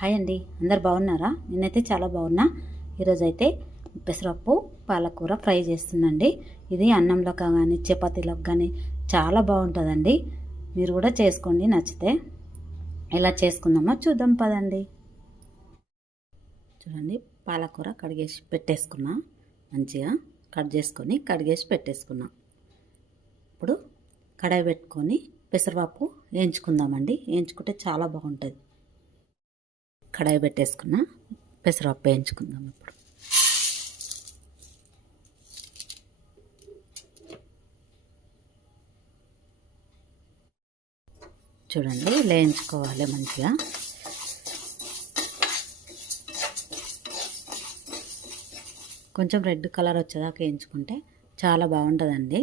Hi అండి. అందరు బాగున్నారా? నేనైతే చాలా బాగున్నా. ఈరోజు అయితే పెసరపప్పు పాలకూర ఫ్రై చేస్తుందండి ఇది అన్నంలో కానీ చపాతీలోకి కానీ చాలా బాగుంటుందండి. మీరు కూడా చేసుకోండి నచ్చితే. ఎలా చేసుకుందామో చూద్దాం పదండి. చూడండి పాలకూర కడిగేసి పెట్టేసుకున్నా. మంచిగా కట్ చేసుకొని కడిగేసి పెట్టేసుకున్నా. ఇప్పుడు కడాయి పెట్టుకొని పెసరపప్పు వేయించుకుందామండి. వేయించుకుంటే చాలా బాగుంటుంది. కడాయి పెట్టేసుకున్న పెసరపప్పు వేయించుకుందాం ఇప్పుడు. చూడండి లేయించుకోవాలి మంచిగా. కొంచెం రెడ్ కలర్ వచ్చేదాకా వేయించుకుంటే చాలా బాగుంటుందండి.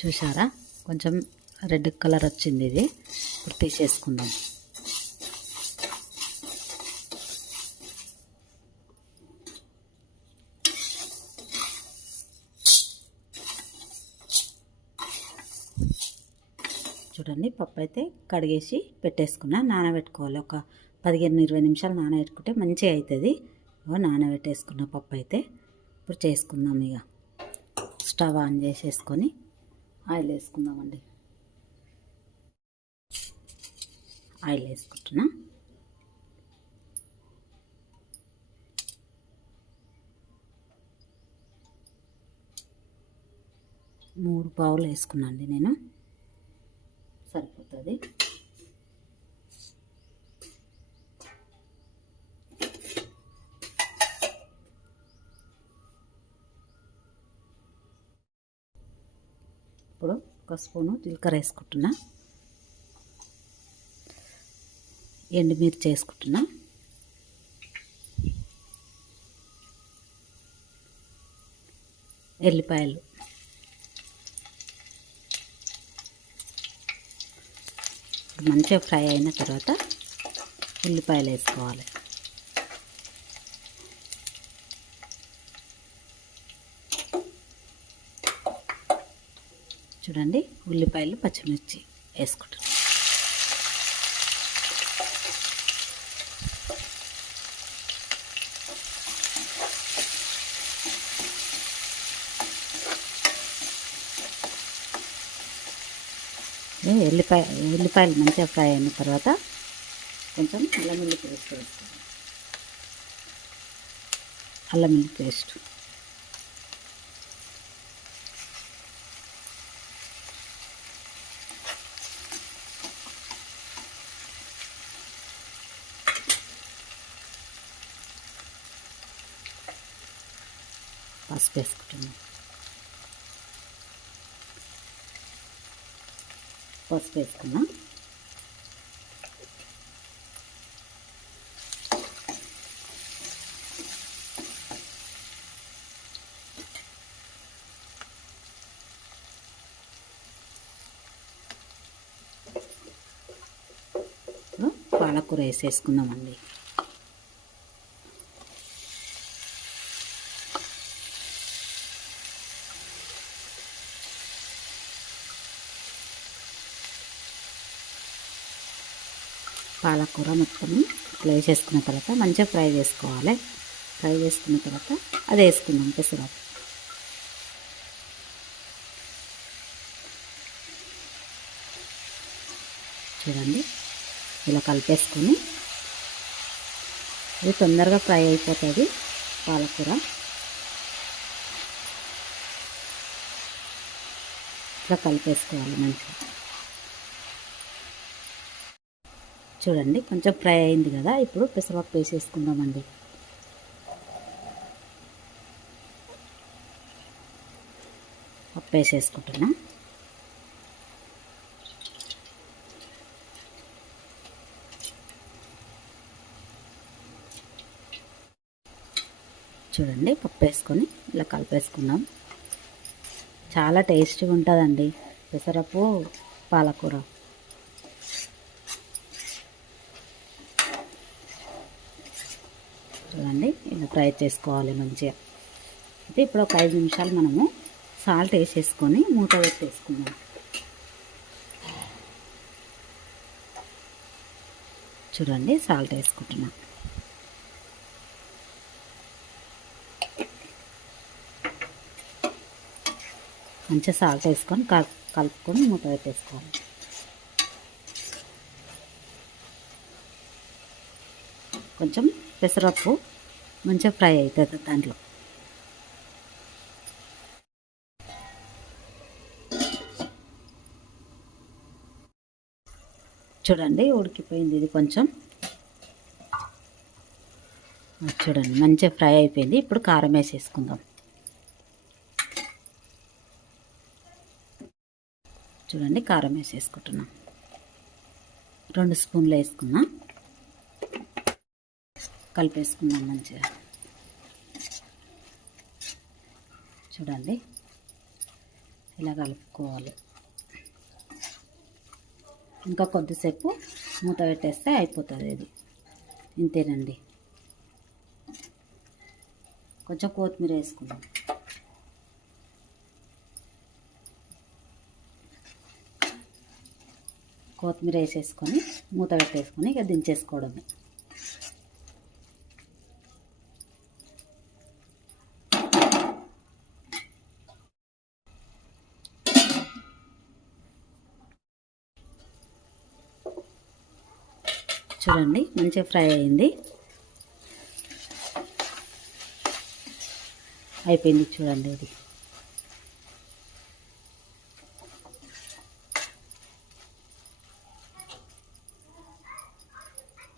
చూసారా కొంచెం రెడ్ కలర్ వచ్చింది ఇది. ఇప్పుడు తీసేసుకుందాం. చూడండి పప్పు అయితే కడిగేసి పెట్టేసుకున్నా. నానబెట్టుకోవాలి. ఒక పదిహేను ఇరవై నిమిషాలు నానబెట్టుకుంటే మంచిగా అవుతుంది నానబెట్టేసుకున్న పప్పు అయితే ఇప్పుడు చేసుకుందాం ఇక. స్టవ్ ఆన్ చేసేసుకొని. ఆయిల్ వేసుకుందామండి. ఆయిల్ వేసుకుంటున్నా. మూడు పావులు వేసుకున్నాండి నేను. సరిపోతుంది. ఇప్పుడు ఒక స్పూను జీలకర్ర వేసుకుంటున్నా. ఎండుమిర్చి వేసుకుంటున్నా. ఎల్లిపాయలు. మంచిగా ఫ్రై అయిన తర్వాత ఉల్లిపాయలు వేసుకోవాలి. చూడండి ఉల్లిపాయలు పచ్చిమిర్చి వేసుకుంటాం ఎల్లిపాయ ఉల్లిపాయలు మంచిగా ఫ్రై అయిన తర్వాత కొంచెం అల్లం వెల్లి పేస్ట్ వేసుకోవాలి. అల్లం వెల్లి పేస్ట్. పసుపు వేసుకుంటున్నాం పసుపు వేసుకున్నా పాలకూర వేసేసుకుందామండి పాలకూర మొత్తం ఇట్లా వేసేసుకున్న తర్వాత మంచిగా ఫ్రై చేసుకోవాలి. ఫ్రై చేసుకున్న తర్వాత అది వేసుకుందాం పెసరపప్పు చూడండి ఇలా కలిపేసుకొని ఇది తొందరగా ఫ్రై అయిపోతుంది పాలకూర ఇట్లా కలిపేసుకోవాలి మంచిగా. చూడండి కొంచెం ఫ్రై అయింది కదా ఇప్పుడు పెసరపప్పు వేసేసుకుందామండి. పప్పు వేసేసుకుంటున్నా. చూడండి పప్పు వేసుకొని ఇలా కలిపేసుకుందాం. చాలా టేస్టీగా ఉంటుందండి పెసరపు పాలకూర. చూడండి ఇలా ఫ్రై చేసుకోవాలి మంచిగా. అయితే ఇప్పుడు ఒక ఐదు నిమిషాలు మనము సాల్ట్ వేసేసుకొని మూత పెట్టేసుకుందాం. చూడండి సాల్ట్ వేసుకుంటున్నాం. మంచిగా సాల్ట్ వేసుకొని కల్ కలుపుకొని మూత పెట్టేసుకోవాలి. కొంచెం పెసరప్పు మంచిగా ఫ్రై అవుతుంది దాంట్లో. చూడండి ఉడికిపోయింది ఇది కొంచెం. చూడండి మంచిగా ఫ్రై అయిపోయింది. ఇప్పుడు కారం వేసేసుకుందాం. చూడండి కారం వేసేసుకుంటున్నాం. రెండు స్పూన్లు వేసుకున్నాం. కలిపేసుకుందాం మంచిగా. చూడండి. ఇలా కలుపుకోవాలి. ఇంకా కొద్దిసేపు మూత పెట్టేస్తే అయిపోతుంది ఇది. ఇంతేనండి. కొంచెం కొత్తిమీర వేసుకుందాం. కొత్తిమీర వేసేసుకొని మూత పెట్టేసుకొని ఇక దించేసుకోవడమే. చూడండి మంచిగా ఫ్రై అయింది. అయిపోయింది చూడండి ఇది.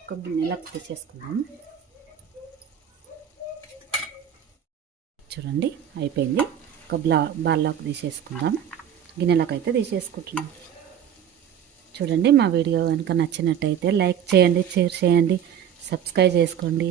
ఒక గిన్నెలకు తీసేసుకుందాం. చూడండి అయిపోయింది. ఒక బ్లా బాల్లోకి తీసేసుకుందాం. గిన్నెలకు అయితే తీసేసుకుంటున్నాం. చూడండి మా వీడియో కనుక నచ్చినట్టయితే లైక్ చేయండి షేర్ చేయండి సబ్స్క్రైబ్ చేసుకోండి.